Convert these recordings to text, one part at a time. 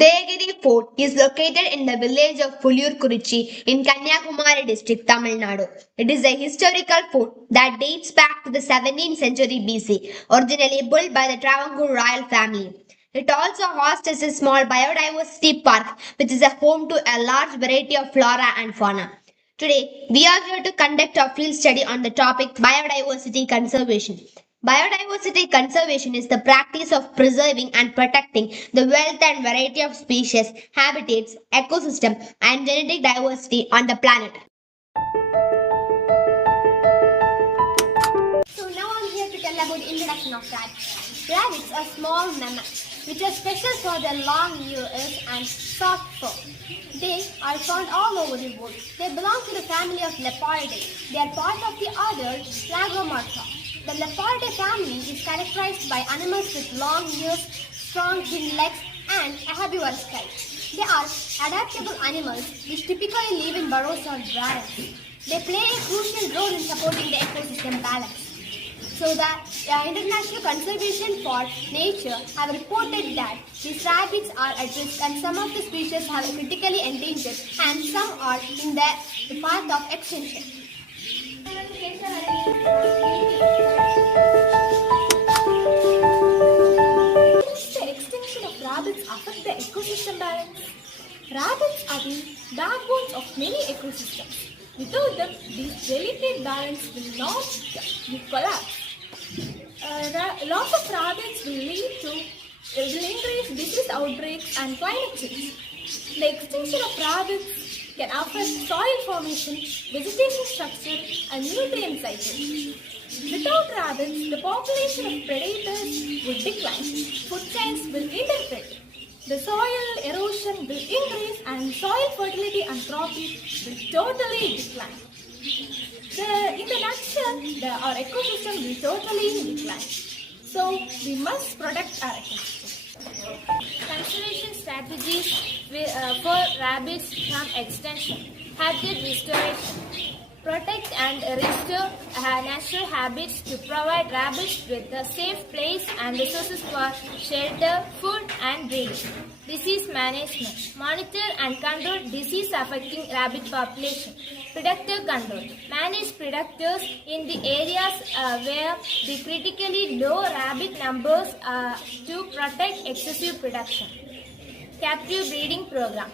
Udagiri Fort is located in the village of Puliyoorkurichi in Kanyakumari district, Tamil Nadu. It is a historical fort that dates back to the 17th century BC, originally built by the Travancore royal family. It also hosts a small biodiversity park, which is a home to a large variety of flora and fauna. Today, we are here to conduct a field study on the topic biodiversity conservation. Biodiversity conservation is the practice of preserving and protecting the wealth and variety of species, habitats, ecosystem, and genetic diversity on the planet. So now I'm here to tell about the introduction of rabbits. Rabbits are small mammals which are special for their long ears and soft fur. They are found all over the world. They belong to the family of Leopardidae. They are part of the order Lagomorpha. The Leopardidae family is characterized by animals with long ears, strong hind legs, and a herbivorous diet. They are adaptable animals which typically live in burrows or barrens. They play a crucial role in supporting the ecosystem balance. So the International Conservation for Nature have reported that these rabbits are at risk and some of the species have critically endangered and some are in the path of extinction. Does the extinction of rabbits affect the ecosystem balance? Rabbits are the backbones of many ecosystems. Without them, this delicate balance will not collapse. Loss of rabbits will increase disease outbreaks and climate change. The extinction of rabbits can affect soil formation, vegetation structure, and nutrient cycle. Without rabbits, the population of predators would decline, food chains will interfere, the soil erosion will increase, and soil fertility and crop yield will totally decline. In the nutshell, our ecosystem will totally decline. So, we must protect our ecosystem. Conservation strategies for rabbits from extension, habitat restoration, protect and restore natural habitats to provide rabbits with a safe place and resources for shelter, food and breeding. Disease management, monitor and control disease affecting rabbit population. Predator control, manage predators in the areas where the critically low rabbit numbers to protect excessive production. Captive breeding program.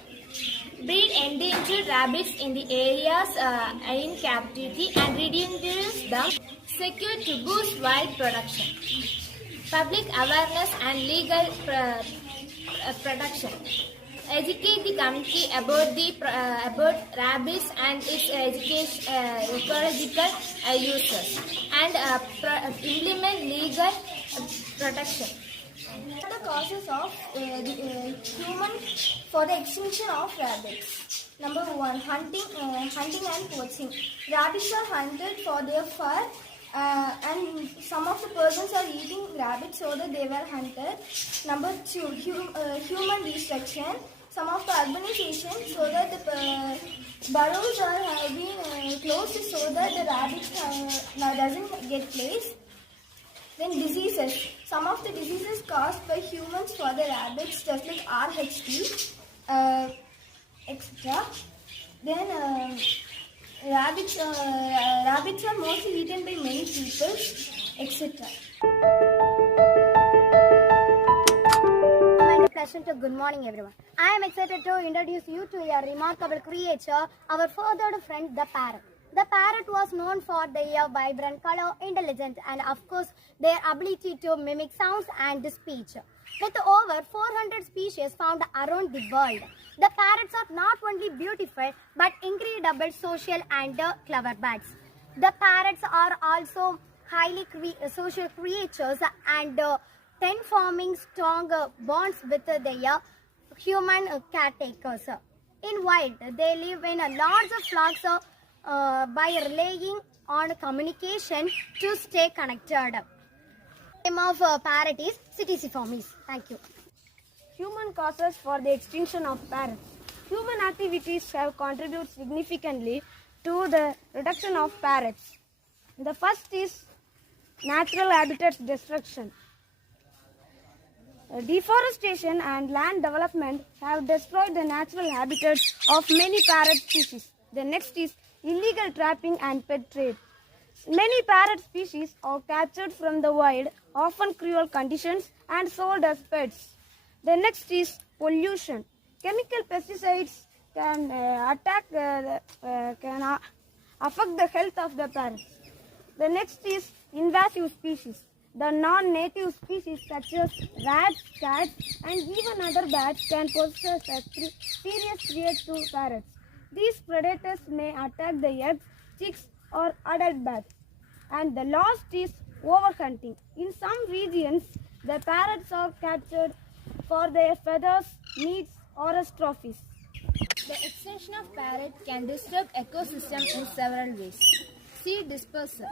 Breed endangered rabbits in the areas in captivity and reintroduce them. Secure to boost wild production. Public awareness and legal protection. Educate the community about rabbits and its ecological uses and implement legal protection. What are the causes of human for the extinction of rabbits? Number 1, hunting and poaching. Rabbits are hunted for their fur, and some of the persons are eating rabbits so that they were hunted. Number 2, human destruction. Some of the urbanization so that the burrows are being closed so that the rabbits doesn't get place. Then diseases. Some of the diseases caused by humans for the rabbits, just like RHT, etc. Then rabbits are mostly eaten by many people, etc. Good morning everyone. I am excited to introduce you to a remarkable creature, our feathered friend the parrot. The parrot was known for their vibrant color, intelligence and of course their ability to mimic sounds and speech. With over 400 species found around the world, the parrots are not only beautiful but incredible social and clever birds. The parrots are also highly social creatures and tend forming strong bonds with their human caretakers. In wild, they live in large flocks by relying on communication to stay connected. The name of parrot is Ctesiformis. Thank you. Human causes for the extinction of parrots. Human activities have contributed significantly to the reduction of parrots. The first is natural habitat destruction. Deforestation and land development have destroyed the natural habitats of many parrot species. The next is illegal trapping and pet trade. Many parrot species are captured from the wild, often cruel conditions, and sold as pets. The next is pollution. Chemical pesticides can affect the health of the parrots. The next is invasive species. The non-native species such as rats, cats, and even other bats can pose a serious threat to parrots. These predators may attack the eggs, chicks, or adult bats. And the last is overhunting. In some regions, the parrots are captured for their feathers, meats, or as trophies. The extinction of parrot can disturb ecosystem in several ways. Seed dispersal.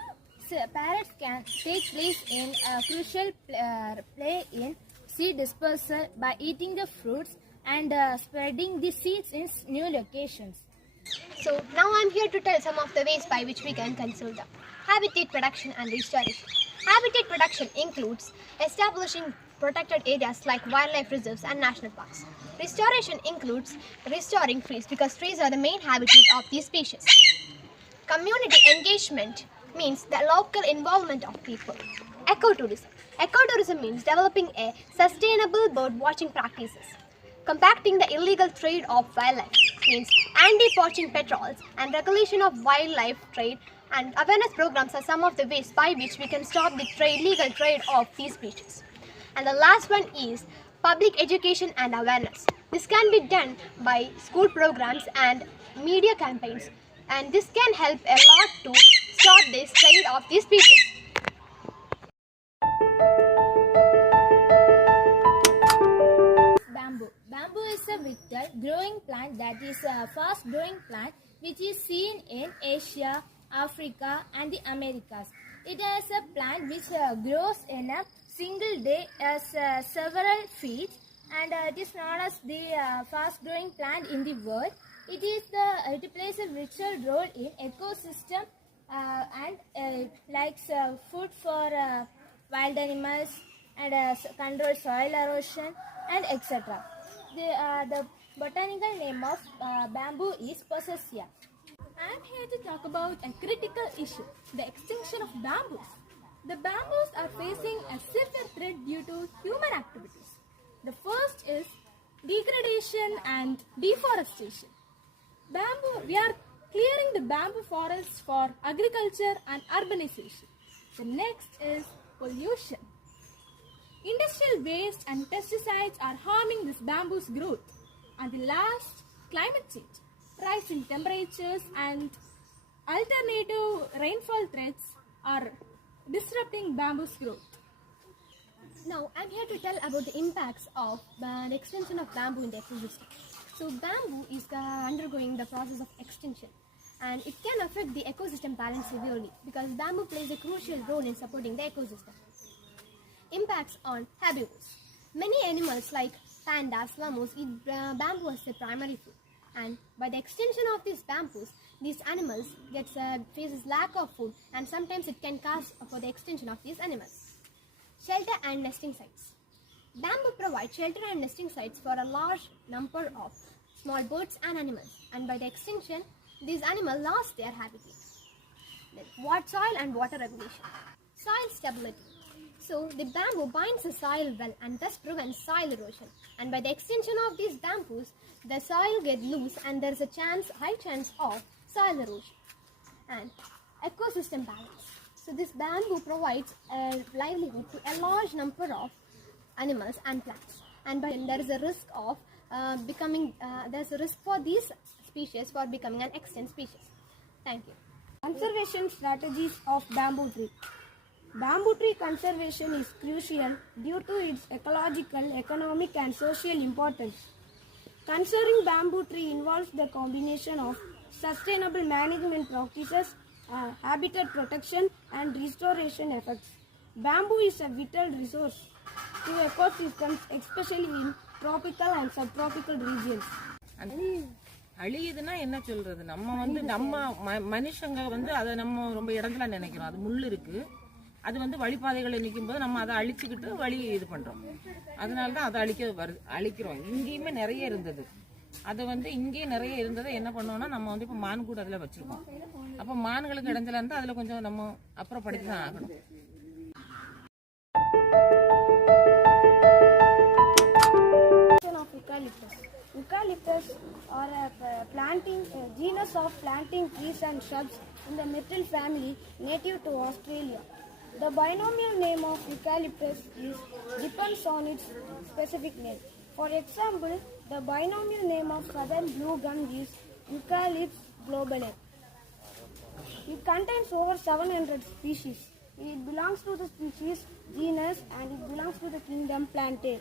Parrots can take place in a crucial play in seed dispersal by eating the fruits and spreading the seeds in new locations. So now I'm here to tell some of the ways by which we can conserve them. Habitat production and restoration. Habitat production includes establishing protected areas like wildlife reserves and national parks. Restoration includes restoring trees because trees are the main habitat of these species. Community engagement means the local involvement of people. Ecotourism. Ecotourism means developing a sustainable bird watching practices. Compacting the illegal trade of wildlife means anti-poaching patrols and regulation of wildlife trade and awareness programs are some of the ways by which we can stop the illegal trade of these species. And the last one is public education and awareness. This can be done by school programs and media campaigns, and this can help a lot to stop this trade of these species. Bamboo. Bamboo is a withered growing plant that is a fast growing plant which is seen in Asia, Africa and the Americas. It is a plant which grows in a single day as several feet, and it is known as the fast growing plant in the world. It plays a vital role in ecosystem and likes food for wild animals and control soil erosion and etc. The botanical name of bamboo is Poaceae. I am here to talk about a critical issue, the extinction of bamboos. The bamboos are facing a severe threat due to human activities. The first is degradation and deforestation. We are clearing the bamboo forests for agriculture and urbanization. The next is pollution. Industrial waste and pesticides are harming this bamboo's growth. And the last, climate change. Rising temperatures and alternative rainfall threats are disrupting bamboo's growth. Now, I'm here to tell about the impacts of the extinction of bamboo in the ecosystem. So, bamboo is undergoing the process of extinction, and it can affect the ecosystem balance severely because bamboo plays a crucial role in supporting the ecosystem. Impacts on herbivores. Many animals like pandas, llamas eat bamboo as their primary food, and by the extinction of these bamboos, these animals faces lack of food, and sometimes it can cause for the extinction of these animals. Shelter and nesting sites. Bamboo provides shelter and nesting sites for a large number of small birds and animals, and by the extinction, these animals lost their habitat. Then, soil and water regulation. Soil stability. So, the bamboo binds the soil well and thus prevents soil erosion, and by the extinction of these bamboos, the soil gets loose and there is a high chance of soil erosion. And ecosystem balance. So this bamboo provides a livelihood to a large number of animals and plants, and there is a risk of there's a risk for these species for becoming an extinct species. Thank you. Conservation strategies of bamboo tree. Bamboo tree conservation is crucial due to its ecological, economic and social importance. Conserving bamboo tree involves the combination of sustainable management practices, habitat protection and restoration efforts. Bamboo is a vital resource to ecosystems, especially in tropical and subtropical regions. அழியுதுன்னா என்ன சொல்றது, நம்ம மனுஷங்க அதை நம்ம ரொம்ப இடத்துல நினைக்கிறோம். அது முள் இருக்கு, அது வந்து வழிபாதைகளில் நிற்கும்போது நம்ம அதை அழிச்சுக்கிட்டு வழி இது பண்ணுறோம். அதனால தான் அதை அழிக்கிறோம். இங்கேயுமே நிறைய இருந்தது. அது வந்து இங்கேயும் நிறைய இருந்ததை என்ன பண்ணோம்னா நம்ம வந்து இப்போ மான் கூட அதில் வச்சுருக்கோம். அப்போ மான்களுக்கு இடைஞ்சல இருந்தால் அதில் கொஞ்சம் நம்ம அப்புறப்படுத்தி தான் ஆகணும். Eucalyptus are a genus of planting trees and shrubs in the myrtle family native to Australia. The binomial name of eucalyptus depends on its specific name. For example, the binomial name of southern blue gum is Eucalyptus globale. It contains over 700 species. It belongs to the species genus and it belongs to the kingdom Plantae.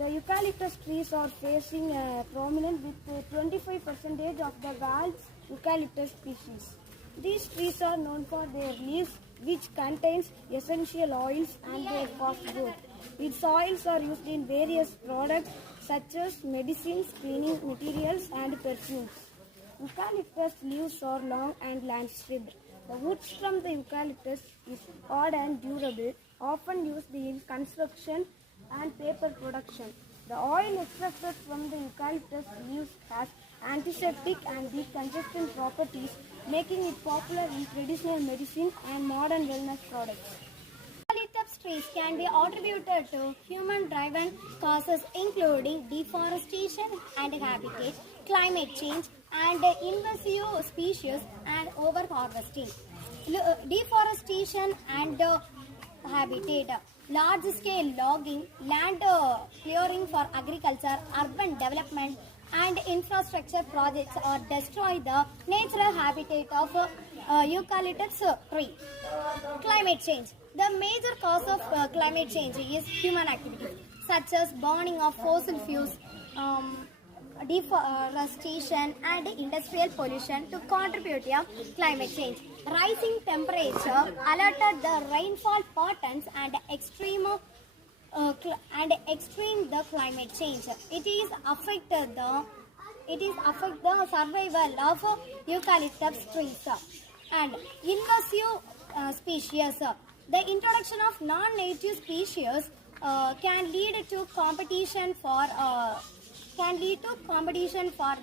The eucalyptus trees are facing prominent with 25% of the world's eucalyptus species. These trees are known for their leaves, which contains essential oils, and their fast growth. Its oils are used in various products such as medicines, cleaning materials, and perfumes. Eucalyptus leaves are long and land-stripped. The wood from the eucalyptus is hard and durable, often used in construction and paper production. The oil extracted from the eucalyptus leaves has antiseptic and decongestant properties, making it popular in traditional medicine and modern wellness products. Eucalyptus trees can be attributed to human-driven causes including deforestation and habitat, climate change, and invasive species and overharvesting. Deforestation and habitat. Large-scale logging, land clearing for agriculture, urban development, and infrastructure projects or destroy the natural habitat of eucalyptus tree. Climate change. The major cause of climate change is human activities such as burning of fossil fuels, deforestation, and industrial pollution to contribute to climate change. Rising temperature alerted the rainfall patterns and extreme the climate change. It is affect the survival of eucalyptus trees and invasive species. The introduction of non-native species can lead to competition for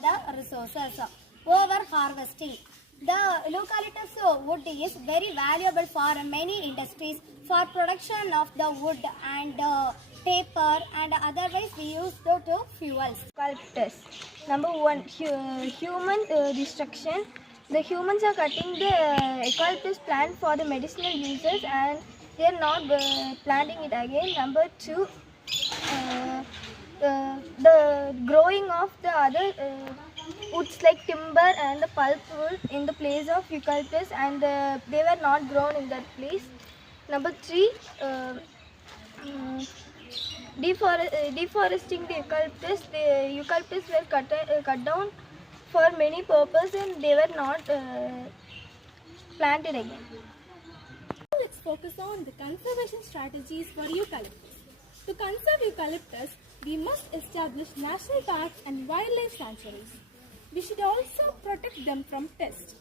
the resources. Over harvesting. The eucalyptus wood is very valuable for many industries for production of the wood and paper and otherwise we use to fuels. Eucalyptus. Number 1, human destruction. The humans are cutting the eucalyptus plant for the medicinal uses and they are not planting it again. Number 2, the growing of the other woods like timber and the pulpwood in the place of eucalyptus and they were not grown in that place. Number 3, deforesting the eucalyptus. The eucalyptus were cut down for many purposes and they were not planted again. Let's focus on the conservation strategies for eucalyptus. To conserve eucalyptus, we must establish national parks and wildlife sanctuaries. We should also protect them from pests.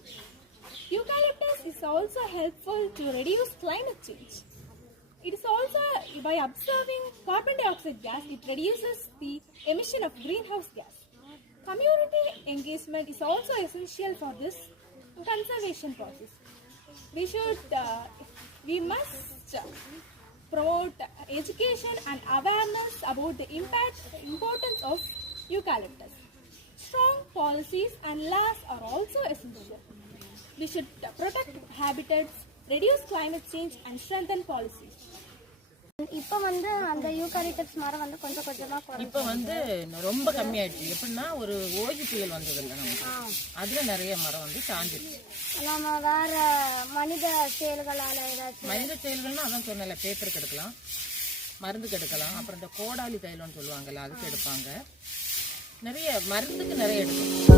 Eucalyptus is also helpful to reduce climate change. It is also by observing carbon dioxide gas, it reduces the emission of greenhouse gas. Community engagement is also essential for this conservation process. We must promote education and awareness about the importance of eucalyptus. Strong policies and laws are also essential. We should protect habitats, reduce climate change and strengthen policies. இப்போ வந்து அந்த eucalyptus மரம் வந்து கொஞ்சம் கொஞ்சமாக இப்போ வந்து ரொம்ப கம்மியாயிடுச்சு. எப்படின்னா ஒரு ஓகி புயல் வந்ததில்லை நமக்கு, அதில் நிறைய மரம் வந்து சாஞ்சிடுச்சு. நம்ம வேற மனித செயல்களால் ஏதாச்சும் மனித செயல்கள்னா அதான் சொன்னல, பேப்பருக்கு எடுக்கலாம், மருந்துக்கு எடுக்கலாம், அப்புறம் இந்த கோடாலி தைலம்னு சொல்லுவாங்கல்ல அதுக்கு எடுப்பாங்க, நிறைய மருந்துக்கு நிறைய எடுக்கும்.